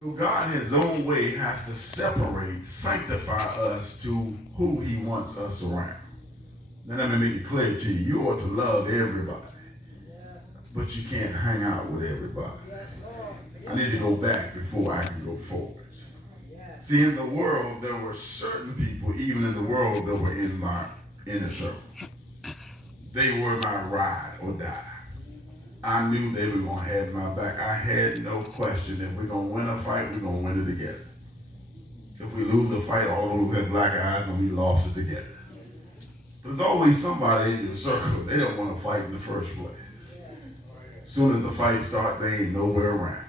So God, his own way, has to separate, sanctify us to who he wants us around. Now let me make it clear to you. You ought to love everybody, but you can't hang out with everybody. I need to go back before I can go forward. See, in the world, there were certain people, even in the world, that were in my inner circle. They were my ride or die. I knew they were going to have my back. I had no question. If we're going to win a fight, we're going to win it together. If we lose a fight, all of us had black eyes and we lost it together. But there's always somebody in your circle. They don't want to fight in the first place. As soon as the fight starts, they ain't nowhere around.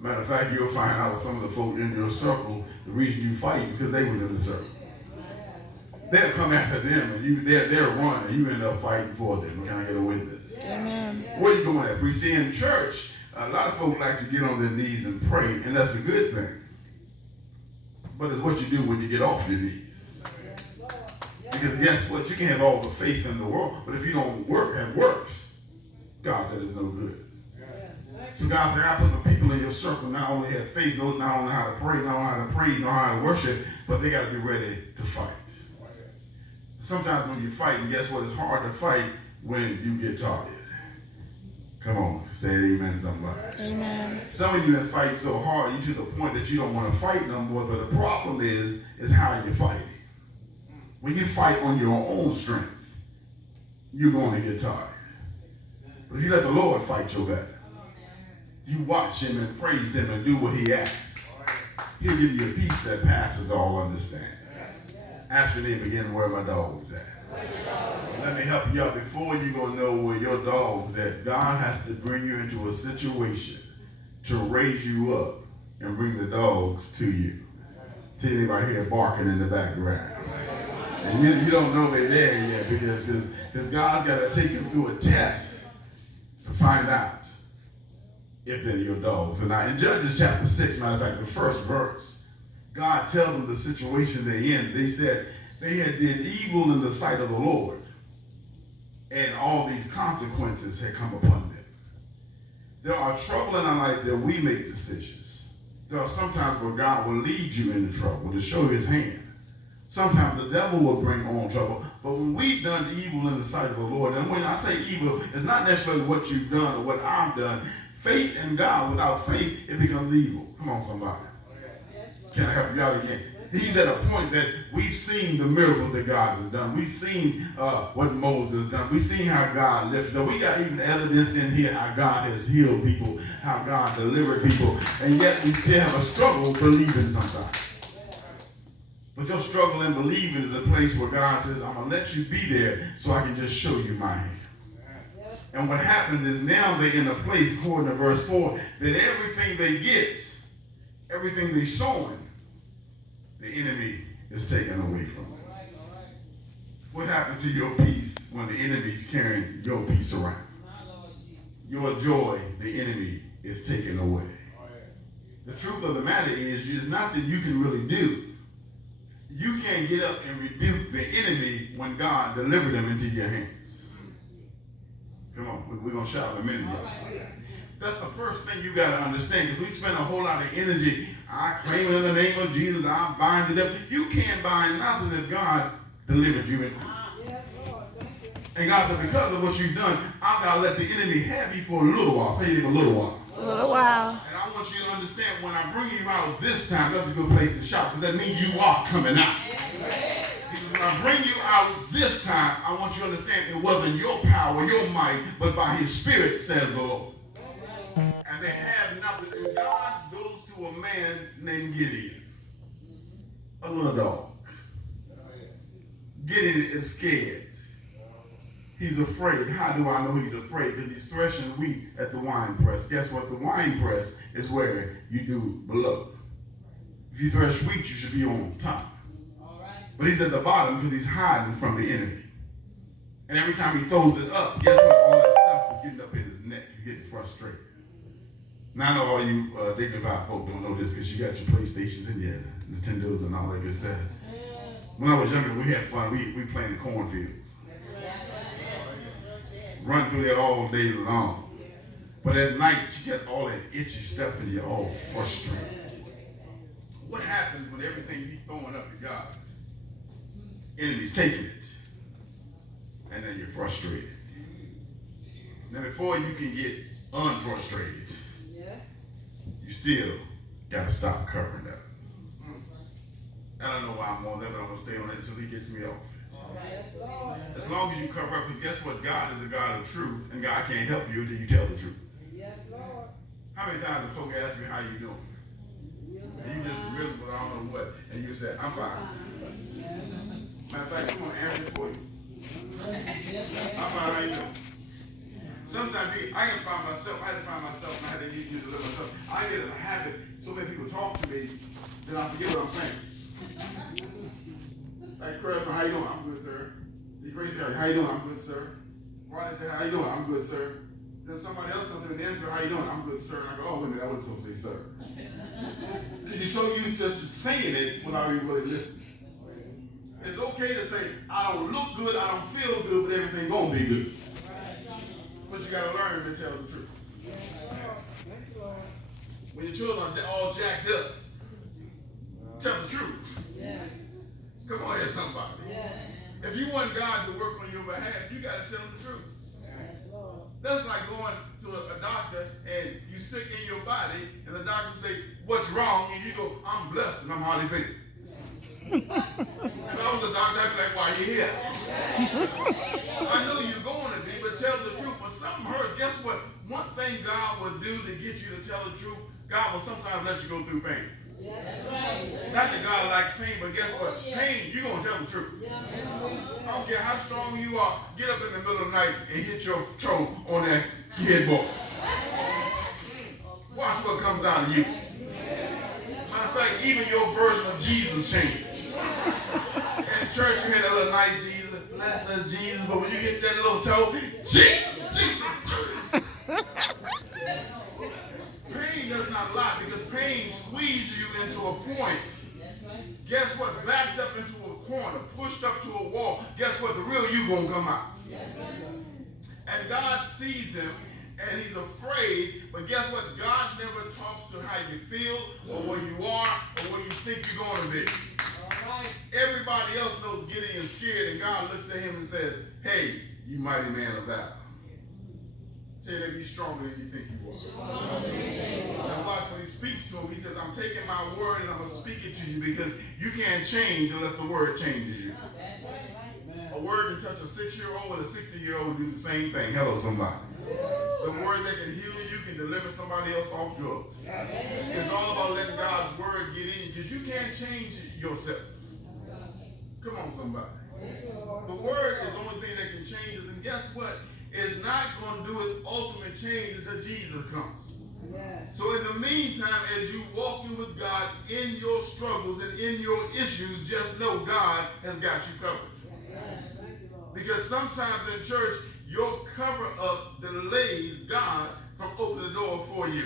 Matter of fact, you'll find out some of the folk in your circle, the reason you fight because they was in the circle. They'll come after them and they'll run and you end up fighting for them. Can I get a witness? Amen. Where you going at? We see in church, a lot of folk like to get on their knees and pray, and that's a good thing. But it's what you do when you get off your knees. Because guess what? You can have all the faith in the world, but if you don't have works, God said it's no good. So God said, I put some people in your circle, not only have faith, not only know how to pray, not only how to praise, not how to worship, but they got to be ready to fight. Sometimes when you fight, and guess what? It's hard to fight when you get tired. Come on, say amen, somebody. Amen. Some of you have fighting so hard, you to the point that you don't want to fight no more, but the problem is how you're fighting. When you fight on your own strength, you're going to get tired. But if you let the Lord fight your battle, you watch him and praise him and do what he asks, he'll give you a peace that passes all understanding. Ask your neighbor again, where my dog's at. Let me help you out. Before you're going to know where your dog's at, God has to bring you into a situation to raise you up and bring the dogs to you. See anybody here barking in the background? And you don't know they're there yet because God's got to take them through a test to find out if they're your dogs. And now in Judges chapter 6, matter of fact, the first verse, God tells them the situation they're in. They said they had did evil in the sight of the Lord, and all these consequences had come upon them. There are trouble in our life that we make decisions. There are sometimes where God will lead you into trouble to show his hand. Sometimes the devil will bring on trouble. But when we've done evil in the sight of the Lord, and when I say evil, it's not necessarily what you've done or what I've done. Faith in God, without faith, it becomes evil. Come on, somebody. Can I help you out again? He's at a point that we've seen the miracles that God has done. We've seen what Moses has done. We've seen how God lifted up. We got even evidence in here how God has healed people, how God delivered people, and yet we still have a struggle believing sometimes. But your struggle in believing is a place where God says, I'm going to let you be there so I can just show you my hand. And what happens is now they're in a place, according to verse 4, that everything they get, everything they're sowing, the enemy is taken away from them. What happens to your peace when the enemy's carrying your peace around? Your joy, the enemy is taken away. The truth of the matter is, it's not that you can really do. You can't get up and rebuke the enemy when God delivered them into your hands. Come on, we're going to shout in a minute. That's the first thing you got to understand, because we spend a whole lot of energy. I claim it in the name of Jesus. I bind it up. You can't bind nothing if God delivered you. And God said, because of what you've done, I've got to let the enemy have you for a little while. Say it, a little while. A little while. And I want you to understand, when I bring you out this time, that's a good place to shout, because that means you are coming out. Because when I bring you out this time, I want you to understand it wasn't your power, your might, but by his spirit, says the Lord. And they have nothing. And God goes to a man named Gideon, a little dog. Gideon is scared. He's afraid. How do I know he's afraid? Because he's threshing wheat at the wine press. Guess what? The wine press is where you do below. If you thresh wheat, you should be on top. But he's at the bottom because he's hiding from the enemy. And every time he throws it up, guess what? All that stuff is getting up in his neck. He's getting frustrated. Now I know all you dignified folk don't know this because you got your PlayStations and your Nintendos and all that good stuff. When I was younger, we had fun. We played in the cornfields. Run through there all day long. But at night, you get all that itchy stuff and you're all frustrated. What happens when everything you throwing up to God, enemy's taking it, and then you're frustrated? Now, before you can get unfrustrated, you still got to stop covering up. I don't know why I'm on that, but I'm going to stay on it until he gets me off it. As long as you cover up, because guess what? God is a God of truth, and God can't help you until you tell the truth. How many times have folk ask me how you doing? And you just as miserable, I don't know what, and you say, I'm fine. Matter of fact, someone answered it for you. I'm fine, how you doing? Sometimes I can find myself, I had to find myself, and I had to get you to live myself. I get in a habit, so many people talk to me, then I forget what I'm saying. Like Chris, how you doing? I'm good, sir. The Gracie, how you doing? I'm good, sir. Ronnie said, how you doing? I'm good, sir. Then somebody else comes to me and asks me, how you doing? I'm good, sir. And I go, oh, wait a minute, I wasn't supposed to say sir. Because you're so used to just saying it without even really listening. It's okay to say, I don't look good, I don't feel good, but everything gonna be good. But you gotta learn to tell the truth. When your children are all jacked up, tell the truth. Come on here, somebody. If you want God to work on your behalf, you gotta tell him the truth. That's like going to a doctor and you sick in your body and the doctor say, what's wrong? And you go, I'm blessed and I'm hardly feeling. If I was a doctor, I'd be like, why are you here? I know you're going to be, but tell the truth. When something hurts, guess what? One thing God will do to get you to tell the truth, God will sometimes let you go through pain. Not that God likes pain, but guess what? Pain, you're going to tell the truth. I don't care how strong you are, get up in the middle of the night and hit your toe on that headboard. Watch what comes out of you. Matter of fact, even your version of Jesus changes. In church, you had a little nice Jesus, bless us Jesus, but when you hit that little toe, Jesus, Jesus, Jesus. Pain does not lie because pain squeezes you into a point. Guess what? Backed up into a corner, pushed up to a wall. Guess what? The real you gonna come out. And God sees him and he's afraid, but guess what? God never talks to how you feel or where you are or where you think you're going to be. Everybody else knows Gideon's scared, and God looks at him and says, hey, you mighty man of valor. Tell you that be stronger than you think you are. Now watch when he speaks to him, he says, I'm taking my word and I'm going to speak it to you because you can't change unless the word changes you. A word can touch a 6-year-old and a 60-year-old and do the same thing. Hello, somebody. The word that can heal you can deliver somebody else off drugs. It's all about letting God's word get in you because you can't change yourself. Come on, somebody. The word is the only thing that can change us, and guess what? It's not going to do its ultimate change until Jesus comes. So in the meantime, as you walking with God in your struggles and in your issues, just know God has got you covered. Because sometimes in church, your cover-up delays God from opening the door for you.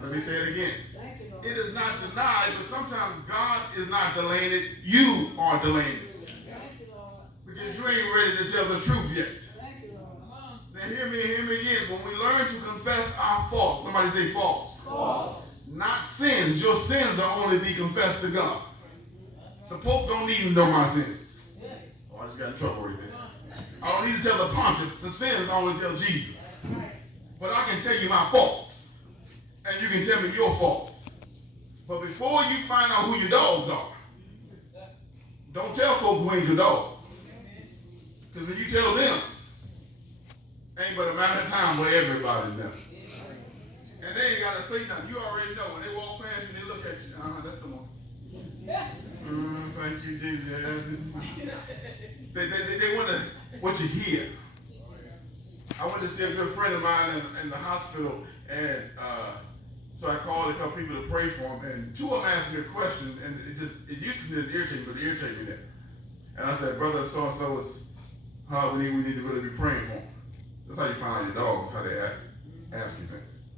Let me say it again. It is not denied, but sometimes God is not delaying it. You are delaying it. Because you ain't ready to tell the truth yet. Now hear me again. When we learn to confess our faults, somebody say faults. Faults. Not sins. Your sins are only be confessed to God. The Pope don't need to know my sins. Oh, I just got in trouble right there. I don't need to tell the pontiff the sins, I only tell Jesus. But I can tell you my faults. And you can tell me your faults. But before you find out who your dogs are, don't tell folk who ain't your dog. Because when you tell them, ain't but a matter of time where everybody knows. And they ain't got to say nothing. You already know. When they walk past you, they look at you. That's the one. Thank you, Jesus. They want to, what you hear. I went to see a good friend of mine in the hospital, and so I called a couple people to pray for him, and two of them asked me a question, and it used to be irritating, but it irritated me then. And I said, brother, so-and-so is how we need to really be praying for him. That's how you find out your dogs, how they ask you things.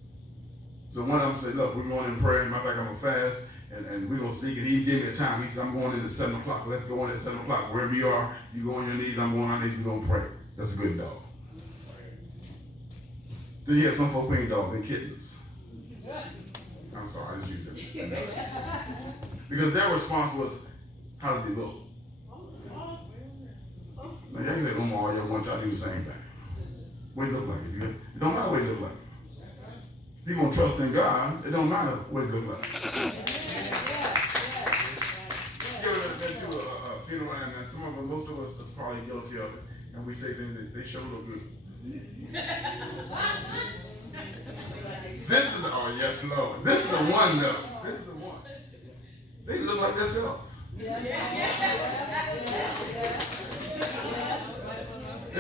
So one of them said, look, we're going in prayer. Matter of fact, I'm going to fast, and we're going to seek. And he gave me a time. He said, I'm going in at 7 o'clock. Let's go in at 7 o'clock. Wherever you are, you go on your knees, I'm going on my knees, we're going to pray. That's a good dog. Then you have some folks who ain't dogs, they kittens. I'm sorry, I just used it. Because their response was, how does he look? Now, y'all can say, oh, all y'all want y'all to do the same thing. What he look like? Is he good? It don't matter what he look like. If you're going to trust in God, it don't matter what he look like. You ever been to a funeral, and some of us, most of us are probably guilty of it, and we say things that they sure look good. This is, oh yes, Lord. This is the one, though. This is the one. They look like themselves. They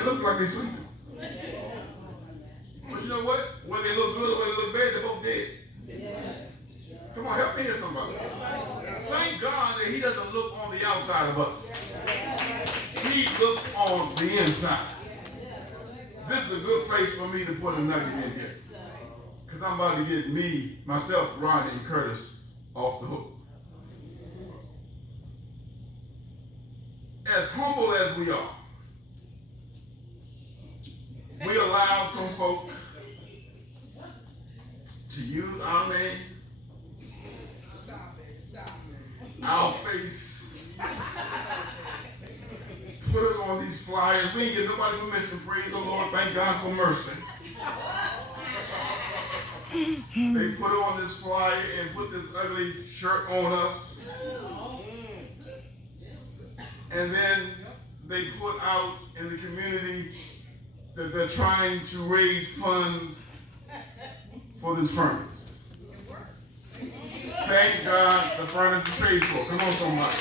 look like they're sleeping. But you know what? Whether they look good or whether they look bad, they're both dead. Come on, help me here, somebody. Thank God that he doesn't look on the outside of us. He looks on the inside. This is a good place for me to put a nugget in here. Because I'm about to get myself, Rodney, and Curtis off the hook. As humble as we are, we allow some folk to use our name, our face, put us on these flyers. We ain't get nobody permission. Praise the Lord. Thank God for mercy. They put it on this flyer and put this ugly shirt on us. And then they put out in the community that they're trying to raise funds for this furnace. Thank God the furnace is paid for. Come on, somebody.